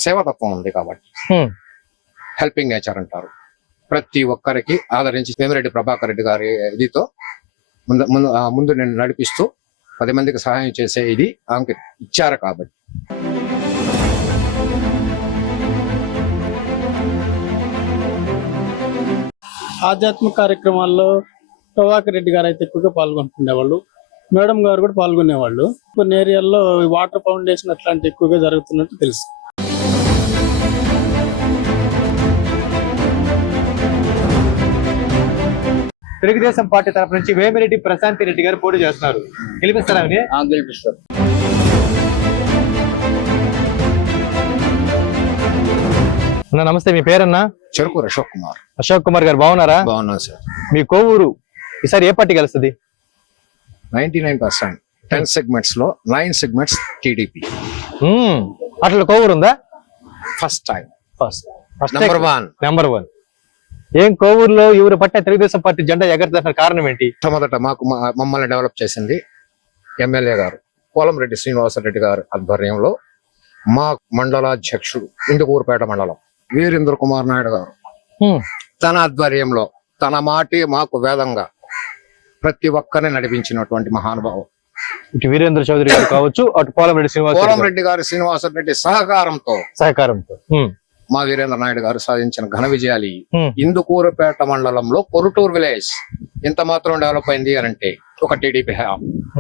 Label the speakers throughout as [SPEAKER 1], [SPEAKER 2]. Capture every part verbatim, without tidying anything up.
[SPEAKER 1] సేవతత్వం ఉంది కాబట్టి helping nature అంటారు. ప్రతి ఒక్కరికి ఆదరించి వేమిరెడ్డి ప్రభాకర్ రెడ్డి గారి ఇదితో ముందు ముందు ముందు నేను నడిపిస్తూ పది మందికి సహాయం చేసే ఇది ఆమెకి ఇచ్చారు కాబట్టి.
[SPEAKER 2] ఆధ్యాత్మిక కార్యక్రమాల్లో ప్రభాకర్ రెడ్డి గారు అయితే ఎక్కువగా పాల్గొంటుండేవాళ్ళు, మేడం గారు కూడా పాల్గొనేవాళ్ళు. కొన్ని ఏరియాల్లో వాటర్ ఫౌండేషన్ అట్లాంటి ఎక్కువగా జరుగుతున్నట్టు తెలుసు.
[SPEAKER 3] తెలుగుదేశం పార్టీ తరఫు నుంచి వేమిరెడ్డి ప్రశాంతి రెడ్డి గారు పోటీ చేస్తున్నారు. గెలిపిస్తారా?
[SPEAKER 1] గెలిపిస్తారు.
[SPEAKER 3] నమస్తే, మీ పేరన్నా?
[SPEAKER 1] చెరుకూరు అశోక్ కుమార్.
[SPEAKER 3] అశోక్ కుమార్ గారు బాగున్నారా?
[SPEAKER 1] బాగున్నాను సార్.
[SPEAKER 3] మీ కోవూరు ఈసారి ఏ పార్టీ గెలుస్తుంది?
[SPEAKER 1] Ninety nine percent ten segments లో నైన్ సెగ్మెంట్స్ టీడీపీ.
[SPEAKER 3] అట్లా కోవూరు ఉందా?
[SPEAKER 1] First time
[SPEAKER 3] first
[SPEAKER 1] number one
[SPEAKER 3] number one ఏం కోవూరులో ఎవరు పట్టిన తెలుగుదేశం పార్టీ జెండా ఎగరదన్న కారణం ఏంటి?
[SPEAKER 1] మొదట మాకు మమ్మల్ని డెవలప్ చేసింది ఎమ్మెల్యే గారు కోలంరెడ్డి శ్రీనివాసరెడ్డి గారు ఆధ్వర్యంలో. మా మండలాధ్యక్షుడు ఇందుకూరుపేట మండలం వీరేంద్ర కుమార్ నాయుడు గారు తన ఆధ్వర్యంలో తన మాటే మాకు వేదంగా ప్రతి ఒక్కరిని నడిపించినటువంటి మహానుభావం.
[SPEAKER 3] ఇటు వీరేంద్ర చౌదరి గారు కావచ్చు, అటు కోలంరెడ్డి శ్రీనివాస
[SPEAKER 1] కోలంరెడ్డి గారు శ్రీనివాసరెడ్డి సహకారంతో
[SPEAKER 3] సహకారంతో
[SPEAKER 1] మా వీరేంద్ర నాయుడు గారు సాధించిన ఘన విజయాలు. ఇందుకూరుపేట మండలంలో కొరుటూరు విలేజ్ ఇంత మాత్రం డెవలప్ అయింది అని అంటే ఒక టీడీపీ హ్యామ్.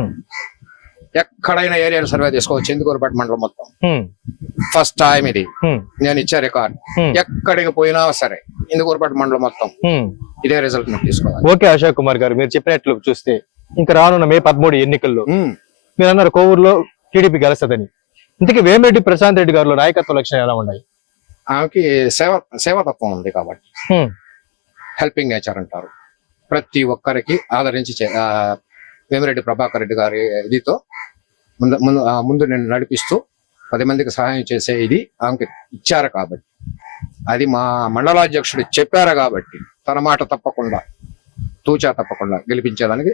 [SPEAKER 1] ఎక్కడైనా ఏరియాలు సర్వే తీసుకోవచ్చు. ఇందుకూరుపేట మండలం మొత్తం ఫస్ట్ టైం ఇది. నేను ఇచ్చే రికార్డ్ ఎక్కడికి పోయినా సరే ఇందుకూరుపేట మండలం మొత్తం ఇదే రిజల్ట్ తీసుకోవాలి.
[SPEAKER 3] ఓకే అశోక్ కుమార్ గారు, మీరు చెప్పినట్లు చూస్తే ఇంకా రానున్న మే పదమూడు ఎన్నికల్లో మీరు అన్నారు కోవూరులో టీడీపీ గెలుస్తుందని. ఇంతకీ వేమిరెడ్డి ప్రశాంత్ రెడ్డి గారిలో నాయకత్వ లక్షణాలు ఎలా ఉన్నాయి?
[SPEAKER 1] ఆమెకి సేవ సేవతత్వం ఉంది కాబట్టి హెల్పింగ్ నేచర్ అంటారు. ప్రతి ఒక్కరికి ఆదరించి వేమిరెడ్డి ప్రభాకర్ రెడ్డి గారి ఇదితో ముందు ముందు ముందు నేను నడిపిస్తూ పది మందికి సహాయం చేసే ఇది ఆమెకి ఇచ్చారు కాబట్టి. అది మా మండలాధ్యక్షుడు చెప్పారు కాబట్టి తన మాట తప్పకుండా తూచా తప్పకుండా గెలిపించేదానికి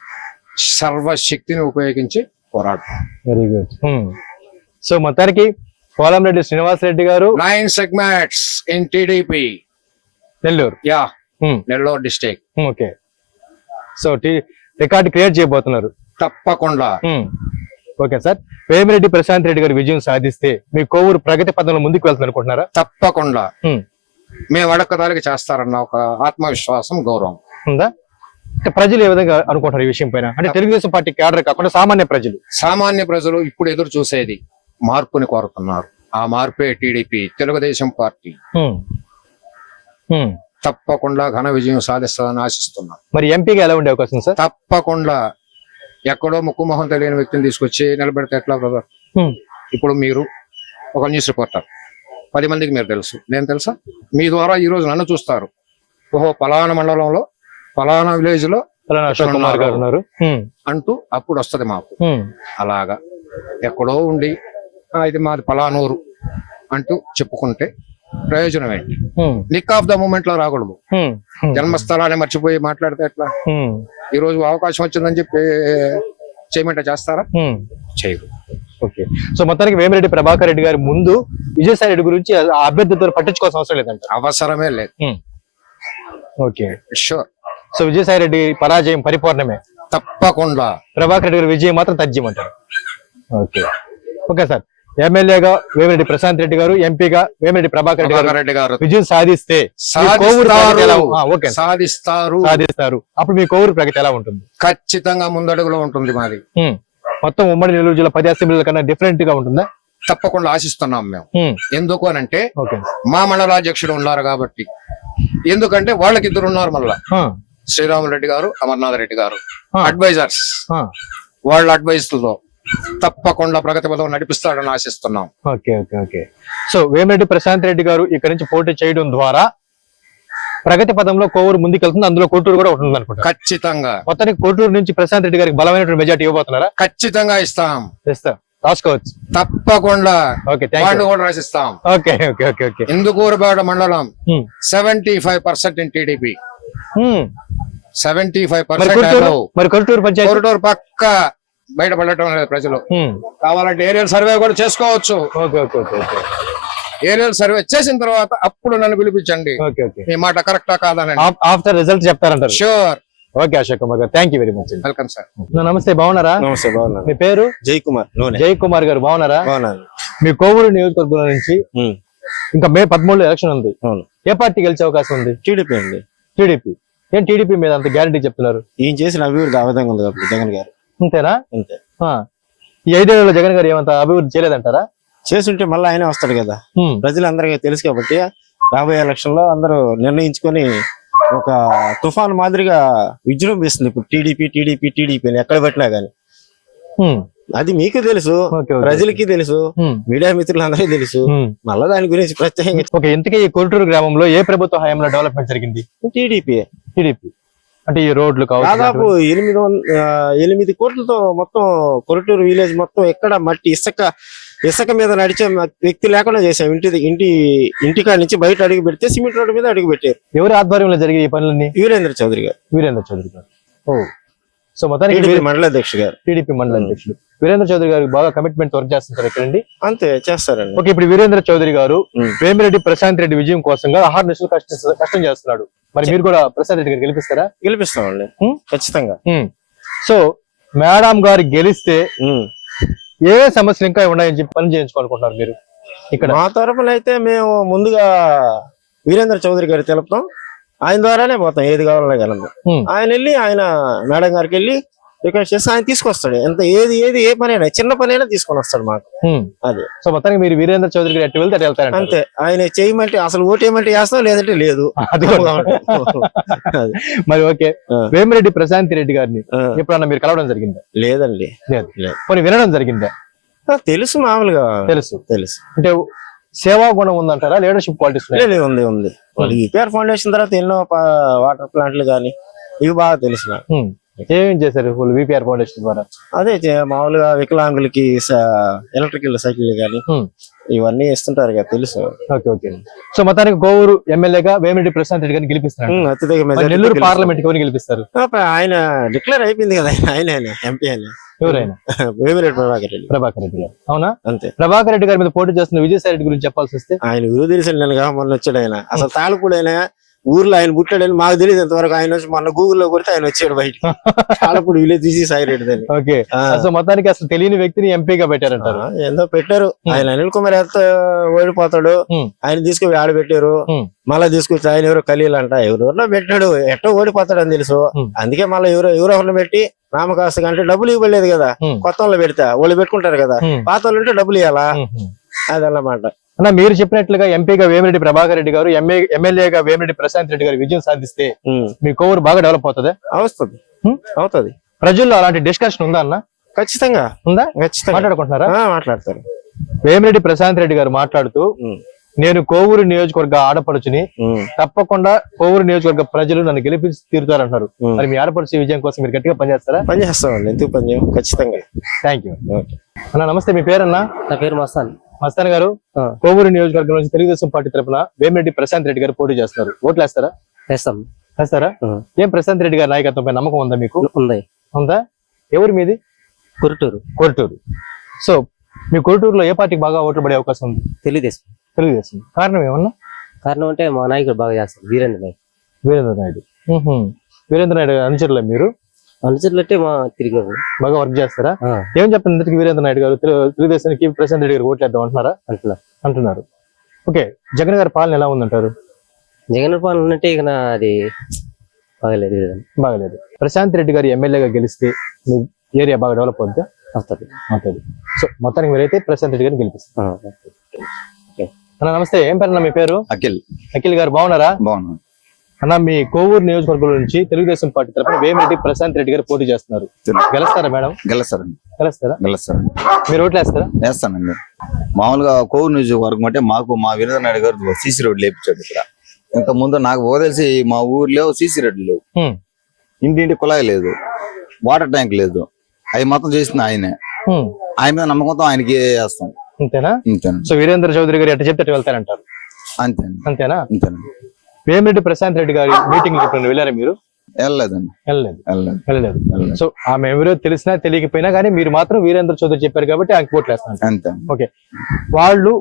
[SPEAKER 1] సర్వశక్తిని ఉపయోగించి పోరాడతాం.
[SPEAKER 3] Very good. సో మొత్తానికి Kolamreddy Srinivasareddy garu
[SPEAKER 1] nine segments in TDP
[SPEAKER 3] Nellore.
[SPEAKER 1] Yeah Nellore district.
[SPEAKER 3] Okay, so record create చేయబోతున్నారు
[SPEAKER 1] తప్పకుండా.
[SPEAKER 3] ఓకే సార్, వేమిరెడ్డి ప్రశాంత్ రెడ్డి గారు విజయం సాధిస్తే మీ కోవూరు ప్రగతి పదంలో ముందుకు వెళ్తుంది అనుకుంటున్నారా?
[SPEAKER 1] తప్పకుండా. మేము అడక్కదానికి చేస్తారన్న ఒక ఆత్మవిశ్వాసం, గౌరవం
[SPEAKER 3] ఉందా? ప్రజలు ఏ విధంగా అనుకుంటారు ఈ విషయం పైన? అంటే తెలుగుదేశం పార్టీ క్యాడర్ కాకుండా సామాన్య ప్రజలు
[SPEAKER 1] సామాన్య ప్రజలు ఇప్పుడు ఎదురు చూసేది మార్పుని కోరుతున్నారు. ఆ మార్పే టీడీపీ తెలుగుదేశం పార్టీ. తప్పకుండా ఘన విజయం సాధిస్తుందని ఆశిస్తున్నారు.
[SPEAKER 3] మరి ఎంపీగా ఎలా ఉండే అవకాశం సార్?
[SPEAKER 1] తప్పకుండా. ఎక్కడో ముక్కు మొహం తెలియని వ్యక్తిని తీసుకొచ్చి నిలబెడితే ఎట్లా బ్రదర్? ఇప్పుడు మీరు ఒక న్యూస్ రిపోర్టర్, పది మందికి మీరు తెలుసు, నేను తెలుసా? మీ ద్వారా ఈ రోజు నన్ను చూస్తారు. ఓహో పలానా మండలంలో పలానా విలేజ్ లో అంటూ అప్పుడు వస్తది మాకు. అలాగా ఎక్కడో ఉండి ఇది మాది పలానూరు అంటూ చెప్పుకుంటే ప్రయోజనం ఏంటి? నిక్ ఆఫ్ ద మూమెంట్ లో రాకూడదు. జన్మస్థలాన్ని మర్చిపోయి మాట్లాడితే ఎట్లా? ఈ రోజు అవకాశం వచ్చిందని చెప్పి చేయమంటే చేస్తారా? చేయరు.
[SPEAKER 3] ఓకే, సో మొత్తానికి వేమిరెడ్డి ప్రభాకర్ రెడ్డి గారి ముందు విజయసాయి రెడ్డి గురించి అభ్యర్థితో పట్టించుకోవాల్సిన అవసరం లేదంట?
[SPEAKER 1] అవసరమే లేదు.
[SPEAKER 3] Okay,
[SPEAKER 1] sure.
[SPEAKER 3] So Vijayasai Reddy పరాజయం పరిపూర్ణమే.
[SPEAKER 1] తప్పకుండా.
[SPEAKER 3] ప్రభాకర్ రెడ్డి గారి విజయం మాత్రం తథ్యమంటారు. ఓకే ఓకే సార్, ఎమ్మెల్యేగా వేమిరెడ్డి ప్రశాంత్ రెడ్డి గారు, ఎంపీగా వేమిరెడ్డి ప్రభాకర్ రెడ్డి గారు విజయం సాధిస్తే
[SPEAKER 1] సాధిస్తారు
[SPEAKER 3] సాధిస్తారు అప్పుడు మీ కోవూరు ప్రగతి ఎలా ఉంటుంది?
[SPEAKER 1] ఖచ్చితంగా ముందడుగులో ఉంటుంది మాది.
[SPEAKER 3] మొత్తం ఉమ్మడి నెల్లూరు జిల్లా పది అసెంబ్లీల కన్నా డిఫరెంట్ గా ఉంటుందా?
[SPEAKER 1] తప్పకుండా ఆశిస్తున్నాం మేము. ఎందుకు అని అంటే మా మండలాధ్యక్షుడు ఉన్నారు కాబట్టి. ఎందుకంటే వాళ్ళకి ఇద్దరు ఉన్నారు మళ్ళా, శ్రీరాములు రెడ్డి గారు, అమర్నాథ్ రెడ్డి గారు అడ్వైజర్స్. వాళ్ళ అడ్వైస్ లో తప్పకుండా ప్రగతి పదం నడిపిస్తాడని ఆశిస్తున్నాం.
[SPEAKER 3] Okay okay okay so Vemireddy Prashanth Reddy garu ఇక్కడ నుంచి పోటీ చేయడం ద్వారా ప్రగతి పదంలో కోవూరు ముందుకెళ్తుంది, అందులో కోటూరు కూడా ఉంటుంది అనుకుంటా.
[SPEAKER 1] ఖచ్చితంగా.
[SPEAKER 3] మొత్తానికి కోటూరు నుంచి ప్రశాంత్ రెడ్డి గారికి బలమైనటువంటి మెజార్టీ ఇవ్వబోతున్నారా?
[SPEAKER 1] ఖచ్చితంగా ఇస్తాం.
[SPEAKER 3] ఇస్తాం, రాసుకోవచ్చు.
[SPEAKER 1] తప్పకుండా.
[SPEAKER 3] Okay, thank you.
[SPEAKER 1] కూడా రాసిస్తాం.
[SPEAKER 3] Okay okay okay okay
[SPEAKER 1] Indukurpet మండలం seventy five percent in TDP. Seventy five percent.
[SPEAKER 3] మరి కొరుటూరు పంచాయతీ
[SPEAKER 1] కొరుటూరు పక్క బయటపడటం లేదు ప్రజలు. కావాలంటే ఏరియల్ సర్వే కూడా చేసుకోవచ్చు.
[SPEAKER 3] Okay okay okay
[SPEAKER 1] aerial survey చేసిన తర్వాత అప్పుడు నన్ను పిలిపించండి.
[SPEAKER 3] ఓకే ఓకే
[SPEAKER 1] మీ మాట కరెక్టా కాదని.
[SPEAKER 3] ఆఫ్టర్ రిజల్ట్ చెప్తారంటారు.
[SPEAKER 1] Sure.
[SPEAKER 3] Okay Ashok Kumar garu, thank you very much.
[SPEAKER 1] Welcome sir.
[SPEAKER 3] నమస్తే, బాగున్నారా?
[SPEAKER 4] నమస్తే, బాగున్నాను.
[SPEAKER 3] మీ పేరు?
[SPEAKER 4] జై కుమార్.
[SPEAKER 3] జై కుమార్ గారు, బాగున్నారా?
[SPEAKER 4] బాగున్నాను.
[SPEAKER 3] మీ కోవూరు నియోజకవర్గం నుంచి
[SPEAKER 4] ఉమ్.
[SPEAKER 3] ఇంకా మే పదమూడులో ఎలక్షన్ ఉంది.
[SPEAKER 4] అవును.
[SPEAKER 3] ఏ పార్టీ గెలిచే అవకాశం ఉంది?
[SPEAKER 4] టీడీపీ అండి.
[SPEAKER 3] టీడీపీ. ఏం టీడీపీ మీద అంత గ్యారంటీ చెప్తున్నారు?
[SPEAKER 4] ఈయన చేసిన అభివృద్ధి ఆ విధంగా ఉంది కాబట్టి జగన్ గారు.
[SPEAKER 3] అంతేనా?
[SPEAKER 4] అంతే.
[SPEAKER 3] ఆ. ఈ ఐదేళ్లలో జగన్ గారు ఏమంత అభివృద్ధి చేయలేదంటారా?
[SPEAKER 4] చేస్తుంటే మళ్ళీ ఆయనే వస్తాడు కదా.
[SPEAKER 3] ఉమ్.
[SPEAKER 4] ప్రజలందరికీ తెలుసు కాబట్టి రాబోయే ఎలక్షన్ లో అందరూ నిర్ణయించుకొని ఒక తుఫాన్ మాదిరిగా విజృంభిస్తుంది ఇప్పుడు టీడీపీ టీడీపీ టీడీపీ అని ఎక్కడ పెట్టినా గానీ.
[SPEAKER 3] ఉమ్.
[SPEAKER 4] అది మీకు తెలుసు,
[SPEAKER 3] ఓకే, ఓకే.
[SPEAKER 4] ప్రజలకి తెలుసు,
[SPEAKER 3] ఉమ్.
[SPEAKER 4] మీడియా మిత్రులందరికీ తెలుసు.
[SPEAKER 3] ఉమ్.
[SPEAKER 4] మళ్ళా దాని గురించి ప్రత్యేకంగా
[SPEAKER 3] ఓకే, ఇంతకీ ఈ కొరుటూరు గ్రామంలో ఏ ప్రభుత్వ హయాంలో డెవలప్మెంట్ జరిగింది?
[SPEAKER 4] TDP
[SPEAKER 3] TDP. అంటే ఈ రోడ్లు
[SPEAKER 4] దాదాపు
[SPEAKER 3] కావచ్చు.
[SPEAKER 4] ఎనిమిది వంద ఆ, ఎనిమిది కోట్లతో మొత్తం కొరటూరు విలేజ్ మొత్తం ఎక్కడ మట్టి ఇసుక ఇసుక మీద నడిచే మ- వ్యక్తి లేకుండా చేసాం. ఇంటి ఇంటి ఇంటికాడ నుంచి బయట అడుగు పెడితే సిమెంట్ రోడ్డు మీద అడుగు పెట్టారు
[SPEAKER 3] ఎవరి ఆధ్వర్యంలో జరిగే ఈ పనులన్నీ?
[SPEAKER 4] వీరేంద్ర చౌదరి గారు,
[SPEAKER 3] వీరేంద్ర చౌదరి గారు. ఓ, సో మొత్తానికి
[SPEAKER 4] టీడీపీ మండల అధ్యక్షుడు గారు.
[SPEAKER 3] టీడీపీ మండల అధ్యక్షుడు వీరేంద్ర చౌదరి గారు బాగా కమిట్మెంట్ వర్క్ చేస్తుంటారు ఇక్కడండి.
[SPEAKER 4] అంతే చేస్తారండి.
[SPEAKER 3] ఓకే, ఇప్పుడు వీరేంద్ర చౌదరి గారు
[SPEAKER 4] ఉమ్.
[SPEAKER 3] వేమిరెడ్డి ప్రశాంత్ రెడ్డి విజయం కోసంగా ఆహార్ నిశలు కష్టం కష్టం చేస్తున్నాడు. మరి మీరు కూడా ప్రశాంత్ రెడ్డి గారు గెలిపిస్తారా?
[SPEAKER 4] గెలిపిస్తామండి
[SPEAKER 3] ఉమ్.
[SPEAKER 4] ఖచ్చితంగా.
[SPEAKER 3] ఉమ్. సో మేడం గారు గెలిస్తే
[SPEAKER 4] ఉమ్.
[SPEAKER 3] ఏ సమస్యలు ఇంకా ఉన్నాయని చెప్పి పని చేయించుకోవాలనుకుంటున్నారు మీరు ఇక్కడ?
[SPEAKER 4] మా తరపున అయితే మేము ముందుగా వీరేంద్ర చౌదరి గారు తెలుపుతాం. ఆయన ద్వారానే పోతాం ఏది కావాలన్నా కలదు.
[SPEAKER 3] ఉమ్.
[SPEAKER 4] ఆయన వెళ్ళి ఆయన మేడం గారికి వెళ్ళి రిక్వెస్ట్ చేస్తే ఆయన తీసుకొస్తాడు. ఎంత ఏది ఏది ఏ పని అయినా చిన్న పని అయినా తీసుకొని వస్తాడు మాకు.
[SPEAKER 3] ఉమ్.
[SPEAKER 4] అది
[SPEAKER 3] సో మొత్తానికి మీరు వీరేంద్ర చౌదరి గారు ఎట్టు వెళ్తే అటు వెళ్తారంట.
[SPEAKER 4] అంతే. ఆయన చేయమంటే అసలు ఓటేయమంటే వేస్తాం, లేదంటే లేదు.
[SPEAKER 3] అది కూడా.
[SPEAKER 4] అది.
[SPEAKER 3] మరి ఓకే,
[SPEAKER 4] ఆ.
[SPEAKER 3] వేమిరెడ్డి ప్రశాంత్ రెడ్డి గారిని
[SPEAKER 4] ఆ,
[SPEAKER 3] ఎప్పుడన్నా మీరు కలవడం జరిగిందా?
[SPEAKER 4] లేదండి.
[SPEAKER 3] లేదు.
[SPEAKER 4] లేదు.
[SPEAKER 3] కొన్ని వినడం జరిగిందా?
[SPEAKER 4] ఆ, తెలుసు మామూలుగా
[SPEAKER 3] తెలుసు.
[SPEAKER 4] తెలుసు.
[SPEAKER 3] అంటే సేవా గుణం ఉందంటారా, లీడర్షిప్ క్వాలిటీస్?
[SPEAKER 4] లేదు, ఉంది ఉంది. వాళ్ళు ఈపీఆర్ ఫౌండేషన్ తర్వాత ఎన్నో ప- వాటర్ ప్లాంట్లు కానీ ఇవి బాగా తెలుసు నాకు.
[SPEAKER 3] ఏమేం చేశారు వాళ్ళు విపిఆర్ ఫౌండేషన్ ద్వారా?
[SPEAKER 4] అదే చే- మామూలుగా వికలాంగులకి స- ఎలక్ట్రికల్ సైకిల్ కానీ
[SPEAKER 3] Hmm.
[SPEAKER 4] ఇవన్నీ ఇస్తుంటారు కదా, తెలుసు.
[SPEAKER 3] Okay okay. సో మొత్తానికి కోవూరు ఎమ్మెల్యేగా వేమిరెడ్డి ప్రశాంత్ రెడ్డి గారిని గెలిపిస్తున్నారు.
[SPEAKER 4] Hmm, అత్యధిక
[SPEAKER 3] మరి
[SPEAKER 4] majority
[SPEAKER 3] నెల్లూరు
[SPEAKER 4] గెలుస్తారు.
[SPEAKER 3] పార్లమెంట్ ఎవరిని గెలిపిస్తారు?
[SPEAKER 4] ఆ, ప- ఆయన డిక్లేర్ అయిపోయింది కదా, ఆయన ఆయన ఎంపీ ఆయన
[SPEAKER 3] ఎవరైనా?
[SPEAKER 4] వేమిరెడ్డి ప్రభాకర్ రెడ్డి.
[SPEAKER 3] ప్రభాకర్ రెడ్డి గారు. అవునా?
[SPEAKER 4] అంతే.
[SPEAKER 3] ప్రభాకర్ రెడ్డి గారి మీద పోటీ చేస్తున్న విజయసాయి రెడ్డి గురించి చెప్పాల్సి వస్తే?
[SPEAKER 4] ఆయన ఊరు తెలిసిన నేను కాక మొన్న వచ్చాడు ఆయన. అసలు తాళపూడి ఆయన ఊర్లో ఆయన పుట్టాడని మాకు తెలియదు ఇంతవరకు. ఆయన వచ్చి మొన్న గూగుల్లో కొడితే ఆయన వచ్చాడు బయట. తాళపూడి విలేజ్ తీసి సాయి రెడ్డి అని.
[SPEAKER 3] ఓకే. సో మొత్తానికి అసలు తెలియని వ్యక్తిని ఎంపీగా పెట్టారంటారు.
[SPEAKER 4] ఏందో పెట్టారు. ఆయన అనిల్ కుమార్ ఎంత ఓడిపోతాడు,
[SPEAKER 3] Hmm.
[SPEAKER 4] ఆయన తీసుకుని ఆడ పెట్టారు.
[SPEAKER 3] Hmm.
[SPEAKER 4] మళ్ళా తీసుకొచ్చి ఆయన ఎవరో ఖలీల్ అంట ఎవరెవరిలో పెట్టాడు, ఎట్టో ఓడిపోతాడు అని తెలుసు.
[SPEAKER 3] Hmm.
[SPEAKER 4] అందుకే మళ్ళీ ఎవరో ఎవరెవరిని పెట్టి నామకాస్త అంటే డబ్బులు ఇవ్వలేదు కదా.
[SPEAKER 3] Hmm.
[SPEAKER 4] కొత్త వాళ్ళు పెడతా వాళ్ళు పెట్టుకుంటారు కదా,
[SPEAKER 3] Hmm.
[SPEAKER 4] పాత వాళ్ళు ఉంటే డబ్బులు ఇవ్వాలా,
[SPEAKER 3] Hmm.
[SPEAKER 4] అదన్నమాట.
[SPEAKER 3] అన్న, మీరు చెప్పినట్లుగా ఎంపీగా వేమిరెడ్డి ప్రభాకర్ రెడ్డి గారు, ఎంఏ ఎమ్మెల్యేగా వేమిరెడ్డి ప్రశాంత్ రెడ్డి గారు విజయం సాధిస్తే
[SPEAKER 4] Hmm.
[SPEAKER 3] మీ కోవూరు బాగా డెవలప్ అవుతుంది.
[SPEAKER 4] అవుతుంది.
[SPEAKER 3] Hmm.
[SPEAKER 4] అవుతుంది.
[SPEAKER 3] ప్రజల్లో అలాంటి డిస్కషన్ ఉందా అన్న?
[SPEAKER 4] ఖచ్చితంగా
[SPEAKER 3] ఉందా?
[SPEAKER 4] ఖచ్చితంగా
[SPEAKER 3] మాట్లాడుకుంటున్నారా?
[SPEAKER 4] ఆ, మాట్లాడతారు.
[SPEAKER 3] వేమిరెడ్డి ప్రశాంత్ రెడ్డి గారు మాట్లాడుతూ,
[SPEAKER 4] Hmm.
[SPEAKER 3] నేను కోవూరు నియోజకవర్గ ఆడపడుచుని,
[SPEAKER 4] Hmm.
[SPEAKER 3] తప్పకుండా కోవూరు నియోజకవర్గ ప్రజలు నన్ను గెలిపించి తీరుతారంటారు.
[SPEAKER 4] Hmm.
[SPEAKER 3] మరి మీ ఆడపడుచు విజయం కోసం మీరు గట్టిగా పనిచేస్తారా?
[SPEAKER 4] పని చేస్తామండి, ఎందుకు పని చేయం, ఖచ్చితంగా.
[SPEAKER 3] Thank you
[SPEAKER 4] okay.
[SPEAKER 3] అన్న. నమస్తే, మీ పేరన్నా?
[SPEAKER 5] నా పేరు మస్తాన్.
[SPEAKER 3] మస్తాన్ గారు,
[SPEAKER 5] ఆ.
[SPEAKER 3] కోవూరు నియోజకవర్గం నుంచి తెలుగుదేశం పార్టీ తరఫున వేమిరెడ్డి ప్రశాంత్ రెడ్డి గారు పోటీ చేస్తున్నారు. ఓట్లు వేస్తారా?
[SPEAKER 5] వేస్తాం.
[SPEAKER 3] వేస్తారా?
[SPEAKER 5] ఆ.
[SPEAKER 3] ఏం ప్రశాంత్ రెడ్డి గారి నాయకత్వంపై నమ్మకం ఉందా మీకు?
[SPEAKER 5] ఉంది.
[SPEAKER 3] ఉందా? ఎవరు మీది?
[SPEAKER 5] కురుటూరు.
[SPEAKER 3] కొరటూరు. సో మీ కొరటూరులో ఏ పార్టీకి బాగా ఓట్లు పడే అవకాశం ఉంది?
[SPEAKER 5] తెలుగుదేశం.
[SPEAKER 3] తెలుగుదేశం. కారణం ఏమన్నా?
[SPEAKER 5] కారణం అంటే మా నాయకుడు బాగా చేస్తాడు, వీరేంద్ర నాయక్.
[SPEAKER 3] వీరేంద్ర నాయుడు. మ్హూ. వీరేంద్ర నాయుడు అనుచరులే మీరు?
[SPEAKER 5] అనుచరులంటే మా తిరిగారు.
[SPEAKER 3] బాగా వర్క్ చేస్తారా? ఏం చెప్పండి ఇంతకీ వీరేంద్ర నాయుడు గారు తెలు- తెలుగుదేశానికి ప్రశాంత్ రెడ్డి గారు ఓట్లేద్దాం అంటున్నారా?
[SPEAKER 5] అంటున్నారు.
[SPEAKER 3] అంటున్నారు. ఓకే, జగన్ గారి పాలన ఎలా ఉందంటారు?
[SPEAKER 5] జగన్ పాలన అంటే ఇక నా అది బాగలేదు.
[SPEAKER 3] బాగలేదు. ప్రశాంత్ రెడ్డి గారు ఎమ్మెల్యేగా గెలిస్తే మీ ఏరియా బాగా డెవలప్ అవుద్దా?
[SPEAKER 5] వస్తుంది.
[SPEAKER 3] అవుతుంది. సో మొత్తానికి మీరైతే ప్రశాంత్ రెడ్డి గారిని గెలిపిస్తారు. అన్న నమస్తే, ఏం పేరు అన్న మీ పేరు?
[SPEAKER 6] అఖిల్.
[SPEAKER 3] అఖిల్ గారు, బాగున్నారా?
[SPEAKER 6] బాగున్నాను
[SPEAKER 3] అన్న, మీ కోవూరు నియోజకవర్గం నుంచి తెలుగుదేశం పార్టీ తరఫున వేమిరెడ్డి ప్రశాంత్ రెడ్డి గారు పోటీ చేస్తున్నారు. గెలుస్తారా మేడం?
[SPEAKER 6] గెలుస్తారండి.
[SPEAKER 3] గెలుస్తారా?
[SPEAKER 6] గెలుస్తారండి.
[SPEAKER 3] మీరు ఓట్లు వేస్తారా?
[SPEAKER 6] వేస్తానండి. మామూలుగా కోవూరు నియోజకవర్గం అంటే మాకు మా వీరేంద్ర నాయుడు గారు సీసీ రోడ్లు లేపించాడు ఇక్కడ. ఇంత ముందు నాకు ఓ తెలిసి మా ఊర్లో సీసీ రోడ్లు లేవు,
[SPEAKER 3] హ్మ్.
[SPEAKER 6] ఇంటింటి కుళాయి లేదు, వాటర్ ట్యాంక్ లేదు. అవి మొత్తం చేసింది ఆయనే.
[SPEAKER 3] హ్మ్.
[SPEAKER 6] ఆయన మీద నమ్మకంతో ఆయనకి వేస్తాం.
[SPEAKER 3] అంతేనా?
[SPEAKER 6] అంతేనండి.
[SPEAKER 3] సో వీరేంద్ర చౌదరి గారు ఎట్ట చెప్తే అట్ట వెళ్తారంటారు.
[SPEAKER 6] అంతేనండి.
[SPEAKER 3] అంతేనా?
[SPEAKER 6] అంతేనండి.
[SPEAKER 3] వేమిరెడ్డి ప్రశాంత్ రెడ్డి గారి మీటింగ్ ఎప్పుడైనా వెళ్ళారా మీరు?
[SPEAKER 6] వెళ్ళలేదండి.
[SPEAKER 3] వెళ్ళలేదు.
[SPEAKER 6] వెళ్ళలేదు.
[SPEAKER 3] వెళ్ళలేదు.
[SPEAKER 6] వెళ్ళలేదు.
[SPEAKER 3] సో ఆమె ఎవరో తెలిసినా తెలియకపోయినా కానీ మీరు మాత్రం వీరేంద్ర చౌదరి చెప్పారు కాబట్టి ఆయనకు ఓట్లు వేస్తాను.
[SPEAKER 6] అంతే.
[SPEAKER 3] ఓకే, వాళ్ళు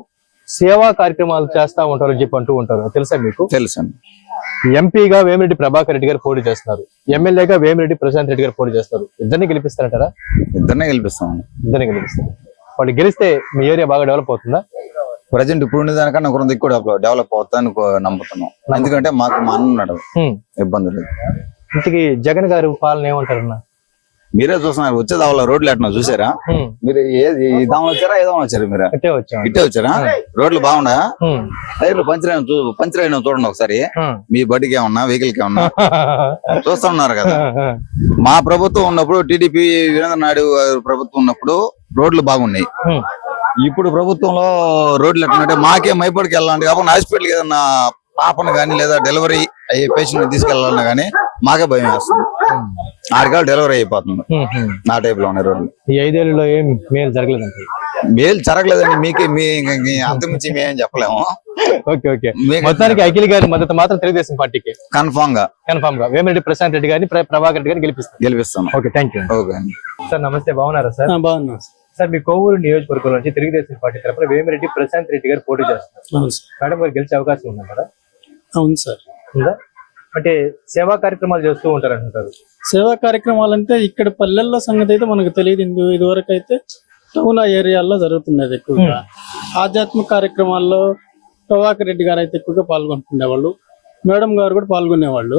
[SPEAKER 3] సేవా కార్యక్రమాలు చేస్తా ఉంటారు అని చెప్పి అంటూ ఉంటారు, తెలుసా మీకు?
[SPEAKER 6] తెలుసు అండి.
[SPEAKER 3] ఎంపీగా వేమిరెడ్డి ప్రభాకర్ రెడ్డి గారు పోటీ చేస్తున్నారు, ఎమ్మెల్యేగా వేమిరెడ్డి ప్రశాంత్ రెడ్డి గారు పోటీ చేస్తారు. ఇద్దరిని గెలిపిస్తారంటారా?
[SPEAKER 6] ఇద్దరినే గెలిపిస్తాం.
[SPEAKER 3] ఇద్దరిని గెలిపిస్తారు. వాళ్ళు గెలిస్తే మీ ఏరియా బాగా డెవలప్ అవుతుందా?
[SPEAKER 6] ప్రజెంట్ ఇప్పుడు ఉండే దానికన్నా ఒక ఎక్కువ డెవలప్ అవుతాను నమ్ముతున్నాం. ఎందుకంటే మాకు మా అన్న ఉన్నాడు, ఇబ్బంది లేదు.
[SPEAKER 3] ఇంతకీ జగన్ గారు పాలన ఏమంటారన్నా?
[SPEAKER 6] మీరే చూస్తున్నారు, వచ్చే దావలో రోడ్లు ఎట్లా చూసారా? మీరు ఏది ఈ దావన వచ్చారా ఏ దావన వచ్చారు? మీరు
[SPEAKER 3] ఇట్టే వచ్చాం.
[SPEAKER 6] ఇట్టే వచ్చారా? రోడ్లు బాగున్నాయా? టైర్లు పంచర్ అయిన చూ- పంచర్ అయినా చూడండి ఒకసారి. మీ బడికి ఏమన్నా వెహికల్ కి ఏమన్నా చూస్తున్నారు కదా. మా ప్రభుత్వం ఉన్నప్పుడు టీడీపీ వీరేంద్ర నాయుడు గారి ప్రభుత్వం ఉన్నప్పుడు రోడ్లు బాగున్నాయి. ఇప్పుడు ప్రభుత్వంలో రోడ్లు ఎట్లంటే మాకే మైపడికి వెళ్ళాలంటే కాబట్టి హాస్పిటల్కి ఏదన్నా పాపను కానీ లేదా డెలివరీ అయ్యే పేషెంట్ తీసుకెళ్లాలన్నా కానీ మాకే భయం వేస్తుంది. ఆడికాలు డెలివరీ అయిపోతుంది. నా టైప్ లో ఉన్నాయి రోడ్లు.
[SPEAKER 3] ఈ ఐదేళ్లలో ఏం మేలు జరగలేదంట.
[SPEAKER 6] మేలు జరగలేదండి. మీకే మీ అంతమించి మేమేం చెప్పలేము.
[SPEAKER 3] ఓకే ఓకే మొత్తానికి అఖిల్ గారి మద్దతు మాత్రం తెలుగుదేశం పార్టీకి
[SPEAKER 6] కన్ఫామ్ గా
[SPEAKER 3] కన్ఫామ్ గా వేమిరెడ్డి ప్రశాంత్ రెడ్డి గారిని ప్ర- ప్రభాకర్ రెడ్డి గారిని గెలిపిస్తారు.
[SPEAKER 6] గెలిపిస్తాం.
[SPEAKER 3] Okay, thank you.
[SPEAKER 6] ఓకే అండి.
[SPEAKER 3] సార్ నమస్తే, బాగున్నారా సార్?
[SPEAKER 2] బాగున్నాను సార్.
[SPEAKER 3] సార్ మీ కోవూరు నియోజకవర్గం నుంచి తెలుగుదేశం పార్టీ తరఫున వేమిరెడ్డి ప్రశాంత్ రెడ్డి గారు పోటీ చేస్తున్నారు.
[SPEAKER 2] అవును సార్.
[SPEAKER 3] మేడం గారు గెలిచే అవకాశం ఉందంటారా?
[SPEAKER 2] అవును సార్.
[SPEAKER 3] ఉందా? అంటే సేవా కార్యక్రమాలు చేస్తూ ఉంటారు అంటారు.
[SPEAKER 2] సేవా కార్యక్రమాలు అంటే ఇక్కడ పల్లెల్లో సంగతి అయితే మనకు తెలియదు. ఇందు ఇదివరకు అయితే టౌన్ ఏరియాల్లో జరుగుతున్నది ఎక్కువగా. ఆధ్యాత్మిక కార్యక్రమాల్లో ప్రభాకర్ రెడ్డి గారు అయితే ఎక్కువగా పాల్గొంటుండేవాళ్ళు, మేడం గారు కూడా పాల్గొనేవాళ్ళు.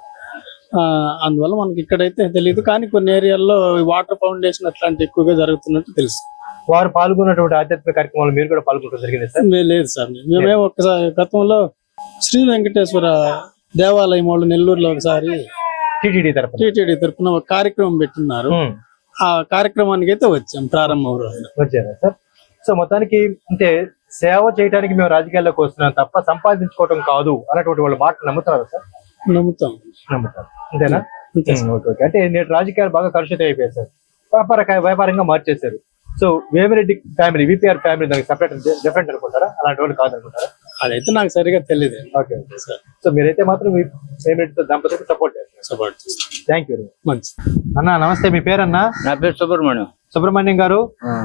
[SPEAKER 2] ఆ, అందువల్ల మనకి ఇక్కడైతే తెలియదు. కానీ కొన్ని ఏరియాల్లో వాటర్ ఫౌండేషన్ అట్లాంటి ఎక్కువగా జరుగుతున్నట్టు తెలుసు.
[SPEAKER 3] వారు పాల్గొన్నటువంటి ఆధ్యాత్మిక కార్యక్రమాలు మీరు కూడా పాల్గొనడం జరిగింది సార్?
[SPEAKER 2] మే- లేదు సార్, మేమే ఒకసారి గతంలో శ్రీ వెంకటేశ్వర దేవాలయం వాళ్ళు నెల్లూరులో ఒకసారి
[SPEAKER 3] టీటీడీ తరఫున
[SPEAKER 2] టీటీడీ తరఫున ఒక కార్యక్రమం పెట్టినారు. ఆ కార్యక్రమానికి అయితే వచ్చాం ప్రారంభం రోజున.
[SPEAKER 3] వచ్చారా సార్? సో మొత్తానికి అంటే సేవ చేయడానికి మేము రాజకీయాల్లోకి వస్తున్నాం తప్ప సంపాదించుకోవటం కాదు అన్నటువంటి వాళ్ళ మాట నమ్ముతున్నారా సార్?
[SPEAKER 2] నమ్ముతాం.
[SPEAKER 3] నమ్ముతారు, అంతేనా?
[SPEAKER 2] అంతే సార్.
[SPEAKER 3] ఓకే ఓకే అంటే నేటి రాజకీయాలు బాగా కలుషితం అయిపోయాయి సార్, వ్యాపార వ్యాపారంగా మార్చేశారు. So Vemireddy family, VPR family దానికి సపరేట్ డిఫరెంట్ అనుకుంటారా? అలాంటి వాళ్ళు కాదనుకుంటారా?
[SPEAKER 2] అదైతే నాకు సరిగా తెలియదు.
[SPEAKER 3] Okay okay sir. సో మీరైతే మాత్రం మీ వేమిరెడ్డి దంపతులకు సపోర్ట్ చేస్తారు.
[SPEAKER 2] సపోర్ట్ చేస్తాం.
[SPEAKER 3] Thank you.
[SPEAKER 2] మంచి
[SPEAKER 3] అన్న నమస్తే, మీ పేరన్నా?
[SPEAKER 7] నా పేరు సుబ్రహ్మణ్యం.
[SPEAKER 3] సుబ్రహ్మణ్యం గారు,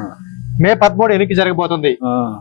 [SPEAKER 3] మే పదమూడు ఎన్నిక జరగబోతుంది,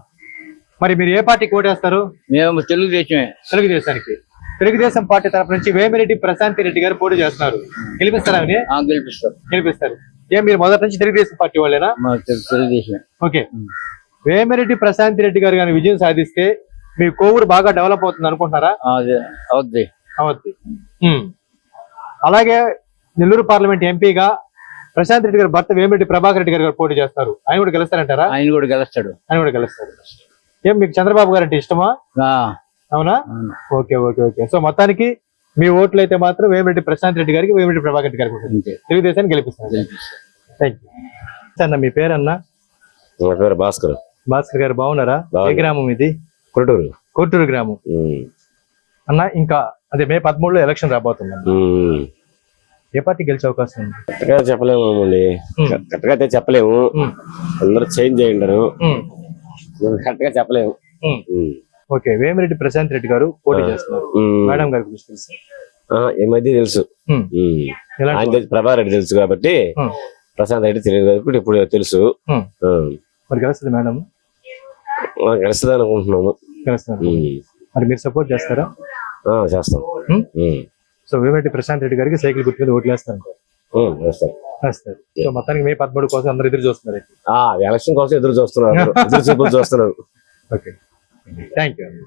[SPEAKER 3] మరి మీరు ఏ పార్టీకి ఓటేస్తారు?
[SPEAKER 7] మేము తెలుగుదేశమే.
[SPEAKER 3] తెలుగుదేశానికి. తెలుగుదేశం పార్టీ తరపు నుంచి వేమిరెడ్డి ప్రశాంత్ రెడ్డి గారు పోటీ చేస్తున్నారు, గెలిపిస్తారా? ఆమెని?
[SPEAKER 7] ఆ, గెలిపిస్తారు.
[SPEAKER 3] గెలిపిస్తారు. ఏం మీరు మొదటి నుంచి తెలుగుదేశం పార్టీ వాళ్ళేనా?
[SPEAKER 7] మా తెలు- తెలుగుదేశమే.
[SPEAKER 3] ఓకే. వేమిరెడ్డి ప్రశాంత్ రెడ్డి గారు కానీ విజయం సాధిస్తే మీ కోవూరు బాగా డెవలప్ అవుతుంది అనుకుంటున్నారా?
[SPEAKER 7] ఆ, అదే అవుద్ది.
[SPEAKER 3] అవుద్ది. ఉమ్. అలాగే నెల్లూరు పార్లమెంట్ ఎంపీగా ప్రశాంత్ రెడ్డి గారు భర్త వేమిరెడ్డి ప్రభాకర్ రెడ్డి గారు గారు పోటీ చేస్తారు, ఆయన కూడా గెలుస్తారంటారా?
[SPEAKER 7] ఆయన కూడా గెలుస్తాడు.
[SPEAKER 3] ఆయన కూడా గెలుస్తారు. ఏం మీకు చంద్రబాబు గారు అంటే ఇష్టమా?
[SPEAKER 7] ఆ,
[SPEAKER 3] అవునా?
[SPEAKER 7] అవును.
[SPEAKER 3] ఓకే ఓకే ఓకే సో మొత్తానికి మీ ఓట్లు అయితే మాత్రం వేమిరెడ్డి ప్రశాంత్ రెడ్డి గారికి, వేమిరెడ్డి ప్రభాకర్ రెడ్డి గారికి ఉంటుంది.
[SPEAKER 7] అంతే.
[SPEAKER 3] తెలుగుదేశాన్ని గెలిపిస్తారు.
[SPEAKER 7] గెలిపిస్తారు.
[SPEAKER 3] Thank you. అన్న మీ పేరన్నా?
[SPEAKER 8] నా పేరు భాస్కర్.
[SPEAKER 3] భాస్కర్ గారు బాగున్నారా? ఏ
[SPEAKER 8] బాగున్నా.
[SPEAKER 3] గ్రామం ఇది?
[SPEAKER 8] కొట్టూరు.
[SPEAKER 3] కోటూరు గ్రామం.
[SPEAKER 8] ఉమ్.
[SPEAKER 3] అన్న ఇంకా అదే మే పదమూడులో ఎలక్షన్ రాబోతుంది,
[SPEAKER 8] ఉమ్.
[SPEAKER 3] ఏ పార్టీ గెలిచే అవకాశం ఉంది?
[SPEAKER 8] కరెక్ట్గా చెప్పలేము అండి,
[SPEAKER 3] ఉమ్.
[SPEAKER 8] కరెక్ట్గా అయితే చెప్పలేము.
[SPEAKER 3] ఉమ్.
[SPEAKER 8] అందరూ చేంజ్ అయ్యి ఉండరు,
[SPEAKER 3] ఉమ్.
[SPEAKER 8] కరెక్ట్ గా చెప్పలేము.
[SPEAKER 3] Um.
[SPEAKER 8] Um.
[SPEAKER 3] Okay, Vemireddy Prashanth Reddy garu పోటీ
[SPEAKER 8] ఆ.
[SPEAKER 3] చేస్తున్నారు,
[SPEAKER 8] ఉమ్.
[SPEAKER 3] మేడం గారి గురించి తెలుసు?
[SPEAKER 8] ఆ, ఈ మధ్య తెలుసు.
[SPEAKER 3] ఉమ్.
[SPEAKER 8] ఉమ్.
[SPEAKER 3] ఎలాంటి
[SPEAKER 8] ఆయన తెలుసు, ప్రభాకర్ రెడ్డి తెలుసు కాబట్టి
[SPEAKER 3] ఉమ్.
[SPEAKER 8] ప్రశాంత్ రెడ్డి తెలియదు కాబట్టి ఇప్పుడు తెలుసు.
[SPEAKER 3] ఉమ్.
[SPEAKER 8] ఉమ్.
[SPEAKER 3] మరి గెలుస్తుంది మేడం?
[SPEAKER 8] ఆ, గెలుస్తుంది అనుకుంటున్నాము.
[SPEAKER 3] గెలుస్తున్నారు.
[SPEAKER 8] ఉమ్.
[SPEAKER 3] మరి మీరు సపోర్ట్ చేస్తారా?
[SPEAKER 8] ఆ, చేస్తాం.
[SPEAKER 3] Um.
[SPEAKER 8] Um.
[SPEAKER 3] So Vemireddy Prashanth Reddy గారికి సైకిల్ గుర్తు మీద ఓట్లు వేస్తారు.
[SPEAKER 8] ఉమ్, చేస్తాం.
[SPEAKER 3] వేస్తారు. సో మొత్తానికి మే పదమూడు కోసం అందరు ఎదురు చూస్తున్నారు.
[SPEAKER 8] ఆ, ఎలక్షన్ కోసం ఎదురు చూస్తున్నారు, ఎదురు చూపులు చూస్తున్నారు.
[SPEAKER 3] Okay, thank you.